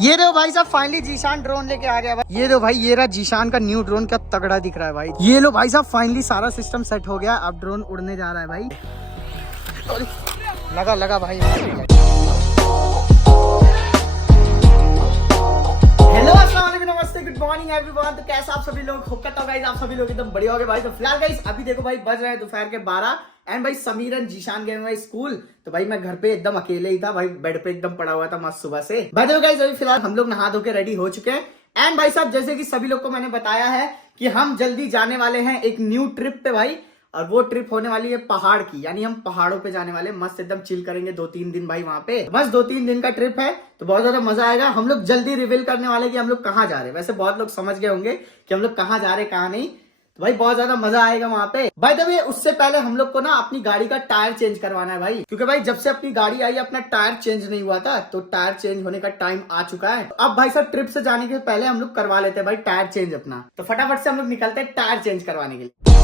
ये देखो भाई साहब फाइनली जीशान ड्रोन लेके आ गया भाई। ये देखो भाई ये रहा जीशान का न्यू ड्रोन, क्या तगड़ा दिख रहा है भाई। ये लो भाई साहब फाइनली सारा सिस्टम सेट हो गया, अब ड्रोन उड़ने जा रहा है भाई। लगा लगा भाई। हेलो अस्सलाम वालेकुम, नमस्ते, गुड मॉर्निंग एवरीवन। तो कैसे आप सभी लोग, होप करता हूं गाइस आप सभी लोग एकदम बढ़िया हो गए भाई। तो फिलहाल गाइस अभी देखो भाई बज रहे हैं दोपहर के 12 एंड भाई समीर एंड जीशान गए हुए स्कूल। तो भाई मैं घर पे एकदम अकेले ही था भाई, बेड पे एकदम पड़ा हुआ था मस्त सुबह से। बाय द वे गाइस अभी फिलहाल हम लोग नहा धो के रेडी हो चुके हैं एंड भाई साहब जैसे कि सभी लोग को मैंने बताया है कि हम जल्दी जाने वाले हैं एक न्यू ट्रिप पे भाई। और वो ट्रिप होने वाली है पहाड़ की, यानी हम पहाड़ों पे जाने वाले, मस्त एकदम चिल करेंगे 2-3 दिन भाई वहां पे। बस 2-3 दिन का ट्रिप है तो बहुत ज्यादा मजा आएगा। हम लोग जल्दी रिवील करने वाले कि हम लोग कहाँ जा रहे हैं। वैसे बहुत लोग समझ गए होंगे कि हम लोग कहाँ जा रहे हैं कहाँ नहीं, तो भाई बहुत ज्यादा मजा आएगा वहां पे। बाय द वे उससे पहले हम लोग को ना अपनी गाड़ी का टायर चेंज करवाना है भाई, क्योंकि भाई जब से अपनी गाड़ी आई अपना टायर चेंज नहीं हुआ था, तो टायर चेंज होने का टाइम आ चुका है। अब भाई साहब ट्रिप से जाने के पहले हम लोग करवा लेते हैं भाई टायर चेंज अपना। तो फटाफट से हम लोग निकलते हैं टायर चेंज करवाने के लिए।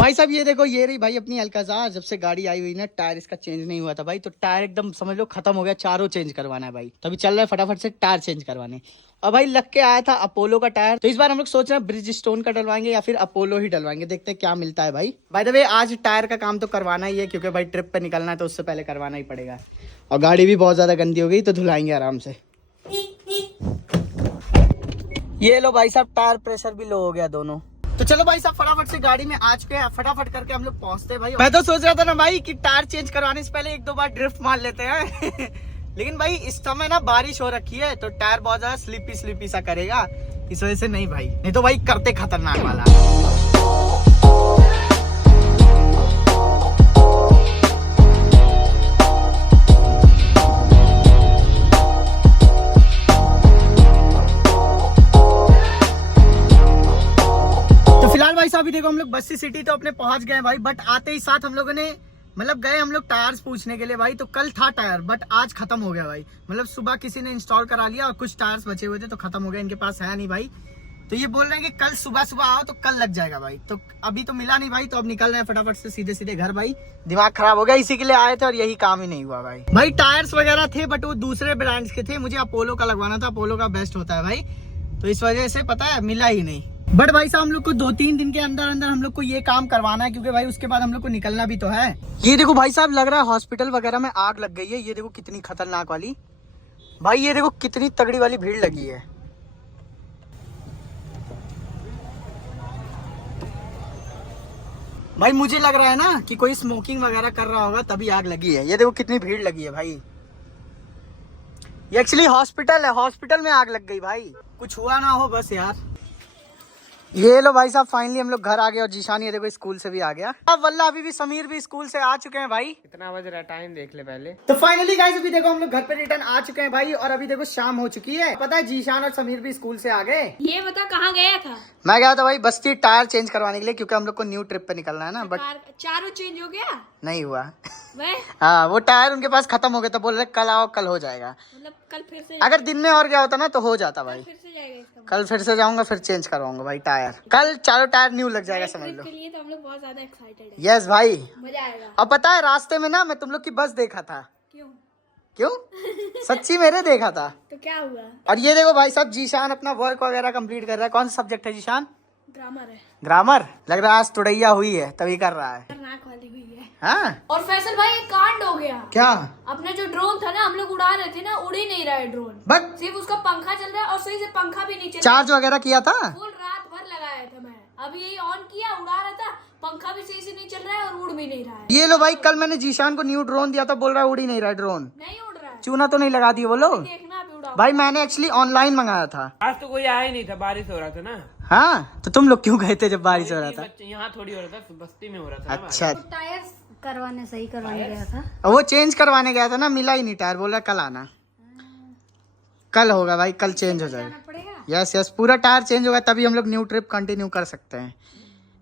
भाई साहब ये देखो ये रही भाई अपनी अल्काजार। जब से गाड़ी आई हुई ना टायर इसका चेंज नहीं हुआ था भाई, तो टायर एकदम समझ लो खत्म हो गया, चारों चेंज करवाना है भाई। तो अभी चल रहा है फटाफट से टायर चेंज करवाने। और भाई लग के आया था अपोलो का टायर, तो इस बार हम लोग सोच रहे हैं ब्रिज स्टोन का डलवाएंगे या फिर अपोलो ही डलवाएंगे, देखते हैं क्या मिलता है भाई। बाय द वे आज टायर का काम तो करवाना ही है, क्योंकि भाई ट्रिप पे निकलना है तो उससे पहले करवाना ही पड़ेगा। और गाड़ी भी बहुत ज्यादा गंदी हो गई तो धुलाएंगे आराम से। ये लो भाई साहब टायर प्रेशर भी लो हो गया दोनों। तो चलो भाई साहब फटाफट से गाड़ी में आ चुके हैं, फटाफट करके हम लोग पहुंचते हैं भाई। मैं तो सोच रहा था ना भाई कि टायर चेंज करवाने से पहले 1-2 बार ड्रिफ्ट मार लेते हैं लेकिन भाई इस समय ना बारिश हो रखी है तो टायर बहुत ज्यादा स्लिपी सा करेगा, इस वजह से नहीं भाई, नहीं तो भाई करते खतरनाक वाला। भाई साहब अभी देखो हम लोग बस्ती सिटी तो अपने पहुंच गए भाई, बट आते ही साथ हम लोगों ने मतलब गए हम लोग टायर्स पूछने के लिए भाई। तो कल था टायर बट आज खत्म हो गया भाई, मतलब सुबह किसी ने इंस्टॉल करा लिया और कुछ टायर्स बचे हुए थे तो खत्म हो गए, इनके पास है नहीं भाई। तो ये बोल रहे हैं कि कल सुबह आओ तो कल लग जाएगा भाई। तो अभी तो मिला नहीं भाई, तो अब निकल रहे हैं फटाफट से सीधे घर भाई। दिमाग खराब हो गया, इसी के लिए आए थे और यही काम ही नहीं हुआ भाई। भाई टायर्स वगैरह थे बट वो दूसरे ब्रांड्स के थे, मुझे अपोलो का लगवाना था, अपोलो का बेस्ट होता है भाई, तो इस वजह से पता है मिला ही नहीं। बट भाई साहब हम लोग को 2-3 दिन के अंदर हम लोग को ये काम करवाना है, क्योंकि भाई उसके बाद हम लोग को निकलना भी तो है। ये देखो भाई साहब लग रहा है हॉस्पिटल वगैरह में आग लग गई है। ये देखो कितनी खतरनाक वाली भाई, ये देखो कितनी तगड़ी वाली भीड़ लगी है भाई। मुझे लग रहा है ना कि कोई स्मोकिंग वगैरह कर रहा होगा तभी आग लगी है। ये देखो कितनी भीड़ लगी है भाई। ये एक्चुअली हॉस्पिटल है, हॉस्पिटल में आग लग गई भाई, कुछ हुआ ना हो बस यार। ये लो भाई साहब फाइनली हम लोग घर आ गए और जीशान ये देखो स्कूल से भी आ गया। अब वल्ला अभी भी समीर भी स्कूल से आ चुके हैं भाई। कितना बज रहा है टाइम देख ले पहले। तो फाइनली गाइस अभी देखो हम लोग घर पे रिटर्न आ चुके हैं भाई, और अभी देखो शाम हो चुकी है। पता है जीशान और समीर भी स्कूल से आ गए। ये बता कहाँ गया था? मैं गया था भाई बस्ती टायर चेंज करवाने के लिए, क्योंकि हम लोग को न्यू ट्रिप पे निकलना है ना। बट चारों चेंज हो गया नहीं हुआ वह हाँ वो टायर उनके पास खत्म हो गया, तो बोल रहे कल आओ कल हो जाएगा। मतलब कल फिर से, अगर दिन में और गया होता ना तो हो जाता भाई। फिर से जाएगा इसका कल फिर से जाऊंगा, फिर चेंज करवाऊंगा भाई टायर। कल चारों टायर न्यू लग जाएगा समझ लो। के लिए तो हम लोग बहुत ज्यादा एक्साइटेड हैं। यस भाई मजा आएगा। अब पता है रास्ते में ना मैं तुम लोग की बस देखा था। क्यों सच्ची मेरे देखा था। तो क्या हुआ? और ये देखो भाई साहब जीशान अपना वर्क वगैरह कंप्लीट कर रहा है। कौन सा सब्जेक्ट है जीशान? ग्रामर है। ग्रामर। लग रहा है आज तुड़ैया हुई है तभी कर रहा है। खतरनाक वाली हुई है। हाँ? और फैसल भाई एक कांड हो गया। क्या? अपना जो ड्रोन था ना हम लोग उड़ा रहे थे ना, उड़ ही नहीं रहा है ड्रोन, बट सिर्फ उसका पंखा चल रहा है और सही से पंखा भी नहीं चल रहा। चार्ज वगैरह किया था? फुल रात भर लगाया था मैं, अभी यही ऑन किया उड़ा रहा था, पंखा भी सही से नहीं चल रहा है और उड़ भी नहीं रहा है। ये लो भाई कल मैंने जीशान को न्यू ड्रोन दिया था, बोल रहा है उड़ ही नहीं रहा ड्रोन। नहीं उड़ रहा है। चूना तो नहीं लगा दिए वो लोग? देखना अभी उड़ा। भाई मैंने एक्चुअली ऑनलाइन मंगाया था। आज तो कोई आया ही नहीं था, बारिश हो रहा था ना। हाँ तो तुम लोग क्यों गए थे जब बारिश हो रहा था? यहाँ थोड़ी हो रहा था, बस्ती में हो रहा था। अच्छा टायर करवाने सही करवाने गया था। वो चेंज करवाने गया था ना, मिला ही नहीं टायर, बोल रहा कल आना। कल होगा भाई, कल चेंज हो जाएगा। यस पूरा टायर चेंज होगा तभी हम लोग न्यू ट्रिप कंटिन्यू कर सकते हैं,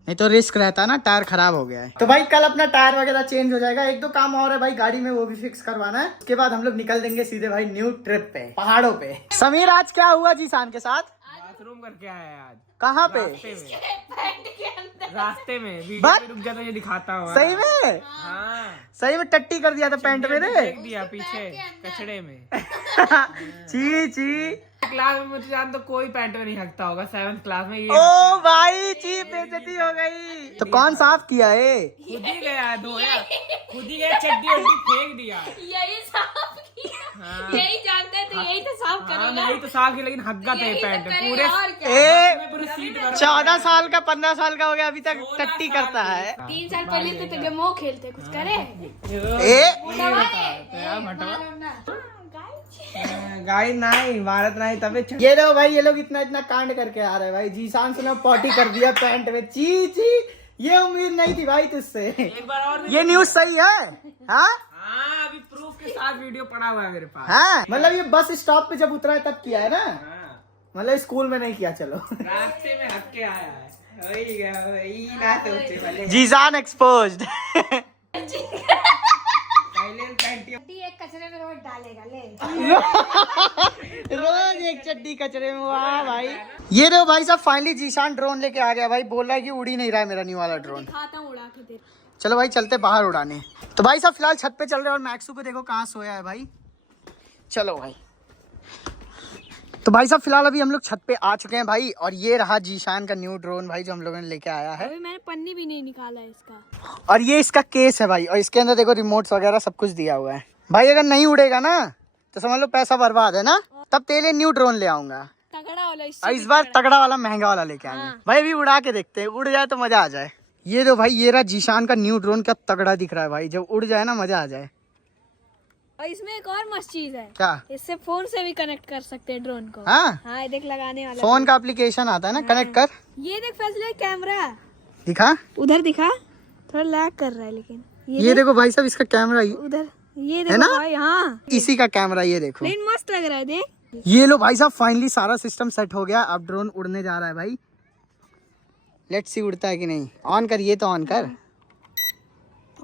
नहीं तो रिस्क रहता है ना, टायर खराब हो गया है। तो भाई कल अपना टायर वगैरह चेंज हो जाएगा। 1-2 काम और है भाई गाड़ी में, वो भी फिक्स करवाना है। उसके बाद हम लोग निकल देंगे सीधे भाई न्यू ट्रिप पे पहाड़ों पे। समीर आज क्या हुआ जीशान के साथ? बाथरूम करके आया आज। कहाँ पे? रास्ते में वीडियो बट में रुक जा तो ये दिखाता हूँ। सही में? हाँ सही में टट्टी कर दिया था पैंट में रे। फेंक दिया पीछे कचड़े में। ची ची। क्लास में मुझे जान तो कोई पैंट में नहीं हकता होगा 7th क्लास में ये ओ भाई ची बेइज्जती हो गई। तो कौन साफ किया है? खुद ही गया धोया, खुद ही गया चड्डी उड्डी फेंक दिया। यही साफ किया, यही जानते हैं तो यही तो साफ हाँ करेगा। नहीं तो साफ की, लेकिन हग्गा था ये यही तो पैंट करेगा पूरे और क्या। पूरी सीट भर 14 साल का 15 साल का हो गया अभी तक टट्टी करता है। 3 साल पहले तो गेमो खेलते कुछ करे। गाय नहीं भारत नहीं तबे ये लो भाई, ये लोग इतना इतना कांड करके आ रहे हैं भाई। जीशान से ना पॉटी कर दिया पैंट में। ची ची, ये उम्मीद नहीं थी भाई तुझसे। एक बार और ये न्यूज सही है? हाँ हाँ अभी प्रूफ के साथ वीडियो पड़ा हुआ है मेरे पास। हाँ, मतलब ये बस स्टॉप पे जब उतरा है तब किया है ना, हाँ, मतलब स्कूल में नहीं किया। चलो रास्ते में हक के आया है। वही गया, वही ना सोचे पहले। जीशान एक्सपोज्ड। पहले पैंटी एक कचरे में रोज डालेगा ले। रोज एक चड्डी कचरे में। वाह भाई। ये देखो भाई साहब, फाइनली जीशान ड्रोन लेके आ गया भाई। बोल रहा है कि उड़ ही नहीं रहा है मेरा न्यू वाला ड्रोन। खाता हूँ उड़ा के दे। चलो भाई चलते बाहर उड़ाने। तो भाई साहब फिलहाल छत पे चल रहे हैं और मैक्सू को देखो कहाँ सोया है भाई। चलो भाई। तो भाई साहब फिलहाल अभी हम लोग छत पे आ चुके हैं भाई, और ये रहा जीशान का न्यू ड्रोन भाई जो हम लोगों ने लेके आया है। अभी मैंने पन्नी भी नहीं निकाला है इसका। और ये इसका केस है भाई, और इसके अंदर देखो रिमोट्स वगैरह सब कुछ दिया हुआ है भाई। अगर नहीं उड़ेगा ना तो समझ लो पैसा बर्बाद है ना। तब तेरे लिए न्यू ड्रोन ले आऊंगा, तगड़ा वाला और इस बार तगड़ा वाला महंगा वाला लेके आएंगे भाई। अभी उड़ा के देखते हैं, उड़ जाए तो मजा आ जाए। ये दो भाई, ये रहा जीशान का न्यू ड्रोन। क्या तगड़ा दिख रहा है भाई, जब उड़ जाए ना मजा आ जाए। और इसमें एक और मस्त चीज है, क्या? इससे फोन से भी कनेक्ट कर सकते हैं ड्रोन को। हाँ, हाँ ये देख लगाने वाला फोन का एप्लीकेशन आता है ना, कनेक्ट कर। ये देख फैसले कैमरा दिखा, उधर दिखा, थोड़ा लैग कर रहा है लेकिन ये देखो भाई साहब इसका कैमरा उधर ये है देखो ना? भाई। हाँ इसी का कैमरा, ये देखो। लेकिन मस्त लग रहा है देख। ये लो भाई साहब, फाइनली सारा सिस्टम सेट हो गया। अब ड्रोन उड़ने जा रहा है भाई। लेट्स सी उड़ता है कि नहीं। ऑन कर, ये तो ऑन कर।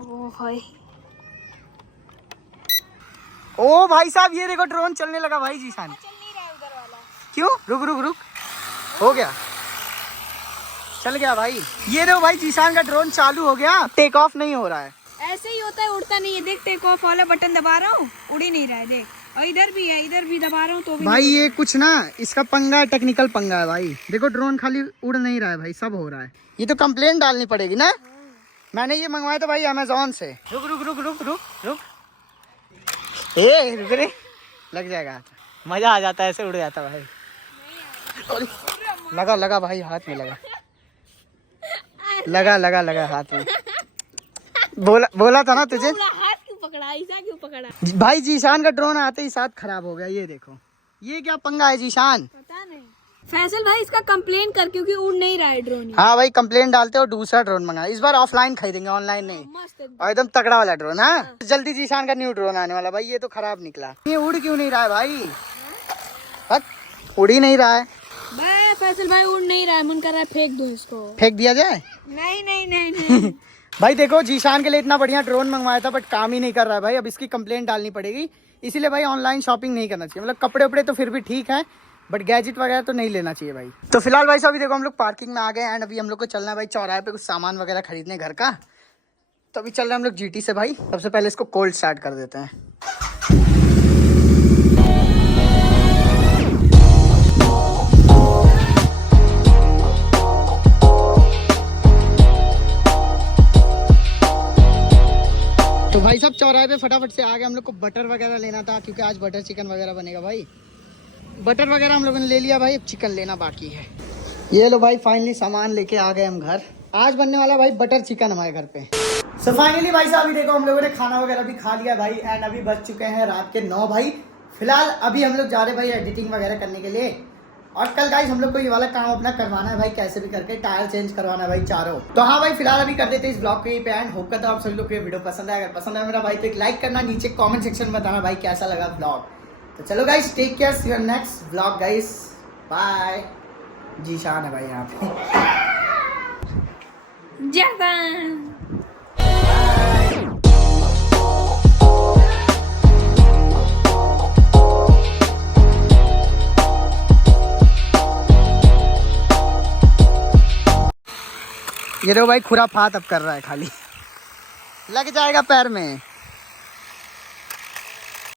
ओ भाई, ओ भाई साहब ये देखो ड्रोन चलने लगा भाई जीशान। चल नहीं रहा है उधर वाला। क्यों? रुक रुक रुक, हो गया, चल गया भाई। ये देखो भाई जीशान का ड्रोन चालू हो गया, टेक ऑफ नहीं हो रहा है। ऐसे ही होता है, उड़ता नहीं है। देख टेक ऑफ वाला बटन दबा रहा हूँ, उड़ ही नहीं रहा है देख। और इधर भी है, इधर भी दबा रहा हूँ तो भी भाई ये कुछ ना इसका पंगा है, टेक्निकल पंगा है भाई। देखो ड्रोन खाली उड़ नहीं रहा है भाई, सब हो रहा है। ये तो कंप्लेंट डालनी पड़ेगी ना। मैंने ये मंगवाया था भाई अमेजोन से। रुक रुक रुक रुक रुक रुक, ए रुक रे, लग जाएगा। मजा आ जाता है, ऐसे उड़ जाता भाई। लगा लगा भाई, हाथ में लगा, लगा लगा लगा हाथ में। बोला था ना तुझे। हाथ क्यों पकड़ा, ऐसा क्यों पकड़ा? भाई जीशान का ड्रोन आते ही साथ खराब हो गया। ये देखो, ये क्या पंगा है जीशान। पता नहीं फैसल भाई, इसका कंप्लेन कर क्योंकि उड़ नहीं रहा है ड्रोन। हाँ भाई कंप्लेंट डालते और दूसरा ड्रोन मंगा। इस बार ऑफलाइन खरीदेंगे, ऑनलाइन नहीं। मस्त है। और एकदम तगड़ा वाला ड्रोन। हाँ जल्दी जीशान का न्यू ड्रोन आने वाला भाई। ये तो खराब निकला। ये उड़ क्यों नहीं रहा है भाई? हट, उड़ ही नहीं रहा है भाई। फैसल भाई उड़ नहीं रहा है, मन कर रहा है फेंक दूं इसको। फेंक दिया जाए? नहीं नहीं नहीं नहीं। भाई देखो जीशान के लिए इतना बढ़िया ड्रोन मंगवाया था, बट काम ही नहीं कर रहा है भाई। अब इसकी कंप्लेंट डालनी पड़ेगी। इसीलिए भाई ऑनलाइन शॉपिंग नहीं करना चाहिए। मतलब कपड़े उपड़े तो फिर भी ठीक है, बट गैजेट वगैरह तो नहीं लेना चाहिए भाई। तो फिलहाल भाई साहब अभी देखो हम लोग पार्किंग में आ गए एंड अभी हम लोग को चलना है भाई चौराहे पे कुछ सामान वगैरह खरीदने घर का। तो अभी चल रहे हैं हम लोग जीटी से भाई। सबसे पहले इसको कोल्ड स्टार्ट कर देते हैं। तो भाई साहब चौराहे पे फटाफट से आ गए। हम लोग को बटर वगैरह लेना था क्योंकि आज बटर चिकन वगैरह बनेगा भाई। बटर वगैरह हम लोगों ने ले लिया भाई, अब चिकन लेना बाकी है। ये लो भाई फाइनली सामान लेके आ गए हम घर। आज बनने वाला भाई बटर चिकन हमारे घर पे। सो फाइनली भाई साहब अभी देखो हम लोगों ने खाना वगैरह भी खा लिया भाई एंड अभी बज चुके हैं रात के 9 भाई। फिलहाल अभी हम लोग जा रहे भाई एडिटिंग वगैरह करने के लिए। और कल गाइस हम लोग को ये वाला काम अपना करवाना है भाई, कैसे भी करके टायर चेंज करवाना है भाई चारों। तो हाँ भाई फिलहाल अभी कर देते हैं इस ब्लॉग को यहीं पे एंड। होप करता हूं आप सभी लोग को ये वीडियो पसंद है। अगर पसंद है मेरा भाई तो एक लाइक करना, नीचे कमेंट सेक्शन में बताना भाई कैसा लगा ब्लॉग। तो चलो guys take care, see you next blog guys, bye. Zeeshan है भाई यहाँ पे। जापान। ये देखो भाई खुराफात अब कर रहा है खाली। लग जाएगा पैर में।